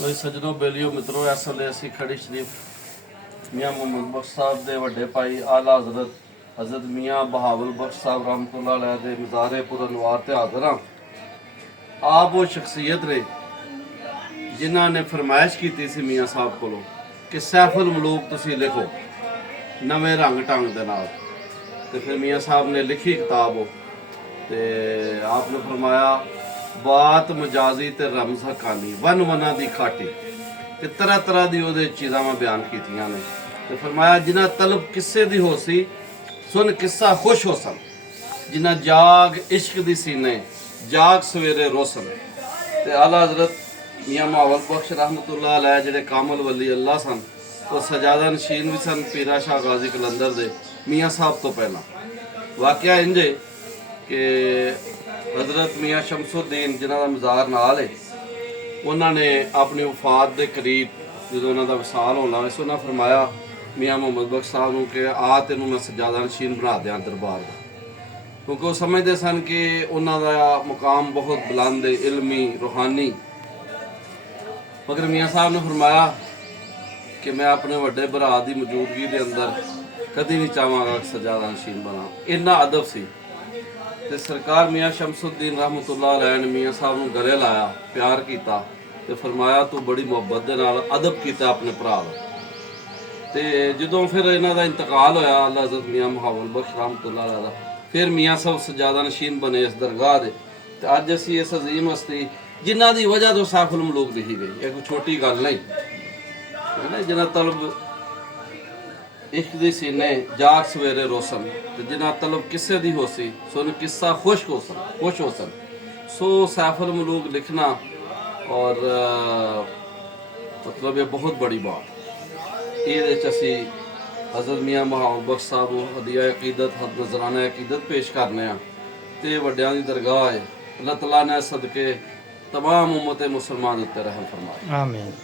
ਕੋਈ ਸਜਣੋ ਬੇਲੀਓ ਮਿੱਤਰੋ, ਇਸ ਵੇਲੇ ਅਸੀਂ ਖੜੀ ਸ਼ਰੀਫ ਮੀਆਂ ਮੁਹੰਮਦ ਬਖਸ਼ ਸਾਹਿਬ ਦੇ ਵੱਡੇ ਭਾਈ ਆਲਾ ਹਜ਼ਰਤ ਮੀਆਂ ਬਹਾਵਲ ਬਖਸ਼ ਸਾਹਿਬ ਰਹਿਮਤੁल्लाह अलैह ਦੇ ਮਜ਼ਾਰੇ ਪੁਰ ਅਨਵਾਰ ਤੇ ਹਾਜ਼ਰ ਹਾਂ। ਆਪ ਉਹ ਸ਼ਖਸੀਅਤ ਨੇ ਜਿਨ੍ਹਾਂ ਨੇ ਫਰਮਾਇਸ਼ ਕੀਤੀ ਸੀ ਮੀਆਂ ਸਾਹਿਬ ਕੋਲੋਂ ਕਿ ਸੈਫੁਲ ਮਲੂਕ ਤੁਸੀਂ ਲਿਖੋ ਨਵੇਂ ਰੰਗ ਢੰਗ ਦੇ ਨਾਲ। ਤੇ ਫਿਰ ਮੀਆਂ ਸਾਹਿਬ ਨੇ ਲਿਖੀ ਕਿਤਾਬ ਉਹ ਤੇ ਆਪ ਨੇ ਫਰਮਾਇਆ ਬਾਤ ਮਜਾਜ਼ੀ ਤੇ ਰਮਜ਼ ਹਕਾਨੀ ਵਨ ਵਨਾ ਦੀ ਖਾਟੀ ਤੇ ਤਰ੍ਹਾਂ ਤਰ੍ਹਾਂ ਦੀ ਉਹਦੇ ਚੀਜ਼ਾਂ ਮੈਂ ਬਿਆਨ ਕੀਤੀਆਂ ਨੇ। ਤੇ ਫਰਮਾਇਆ ਜਿਨ੍ਹਾਂ ਤਲਬ ਕਿੱਸੇ ਦੀ ਹੋ ਸੀ ਸੁਣ ਕਿੱਸਾ ਖੁਸ਼ ਹੋ ਸਨ, ਜਿਨ੍ਹਾਂ ਜਾਗ ਇਸ਼ਕ ਦੀ ਸੀਨੇ ਜਾਗ ਸਵੇਰੇ ਰੋਸ਼ਨ। ਤੇ ਆਲਾ ਹਜ਼ਰਤ ਮੀਆਂ ਬਹਾਵਲ ਬਖਸ਼ ਰਹਿਮਤੁल्लाह अलैह ਜਿਹੜੇ ਕਾਮਲ ਵਲੀ ਅੱਲਾ ਸਨ, ਉਹ ਸਜਾਦਾ ਨਸ਼ੀਨ ਵੀ ਸਨ ਪੀਰਾ ਸ਼ਾਹ ਗਾਜ਼ੀ ਕਲੰਦਰ ਦੇ ਮੀਆਂ ਸਾਹਿਬ ਤੋਂ ਪਹਿਲਾਂ। ਵਾਕਿਆ ਇੰਜੇ ਕਿ हजरत मियाँ शमसुद्दीन जिन्हों का मज़ार नाल है, उन्होंने अपनी वफात के करीब जो उन्होंने विसाल होना इस उन्होंने फरमाया मियाँ मुहम्मद बख्श साहब को कि आ तेनों मैं सजादा नशीन बना दियाँ दरबार का, क्योंकि वो समझते सन कि उन्हों का मुकाम बहुत बुलंद है इल्मी रूहानी। मगर मियाँ साहब ने फरमाया कि मैं अपने वड्डे भरा की मौजूदगी के अंदर कभी नहीं चाहवागा कि सजादा नशीन बना। इन्ना अदब सी। ਤੇ ਸਰਕਾਰ ਮੀਆਂ ਸ਼ਮਸੁद्दीन ਰਹਿਮਤੁल्लाह अलैह ने ਮੀਆਂ ਸਾਹਿਬ ਨੂੰ ਗਲੇ ਲਾਇਆ, ਪਿਆਰ ਕੀਤਾ ਤੇ ਫਰਮਾਇਆ ਤੂੰ ਬੜੀ ਮੁਹੱਬਤ ਦੇ ਨਾਲ ਅਦਬ ਕੀਤਾ ਆਪਣੇ ਭਰਾ ਦਾ। ਤੇ ਜਦੋਂ ਫਿਰ ਇਹਨਾਂ ਦਾ ਇੰਤਕਾਲ ਹੋਇਆ ਅੱਲਾ ਹਜ਼ਰਤ ਮੀਆਂ ਬਹਾਵਲ ਬਖਸ਼ ਰਹਿਮਤੁल्लाह अलैह ਦਾ, ਫਿਰ ਮੀਆਂ ਸਾਹਿਬ ਸਜਾਦਾ ਨਸ਼ੀਨ ਬਣੇ ਇਸ ਦਰਗਾਹ ਦੇ। ਤੇ ਅੱਜ ਅਸੀਂ ਇਸ ਅਜ਼ੀਮ ਹਸਤੀ ਜਿਨ੍ਹਾਂ ਦੀ ਵਜ੍ਹਾ ਤੋਂ ਸੈਫੁਲ ਮਲੂਕ ਲਿਖੀ ਗਈ, ਇਹ ਕੋਈ ਛੋਟੀ ਗੱਲ ਨਹੀਂ ਹੈ ਨਾ। ਜਿਨ੍ਹਾਂ ਤਲਬ इश्क दी सीने जाग सवेरे रोशन ते जिन्ना तलब किस्से दी हो सी सुन किस्सा खुश हो सन। सो सैफुल मलूक लिखना और मतलब ये बहुत बड़ी बात। ये असी हज़रत मियाँ बहावल बख्श साहब को हदिया अकीदत नजराना अकीदत पेश करने ते वड्डियां दी दरगाह है। अल्लाह तआला ने सदके तमाम उम्मत मुसलमान उत्ते रहम फरमाए। आमीन।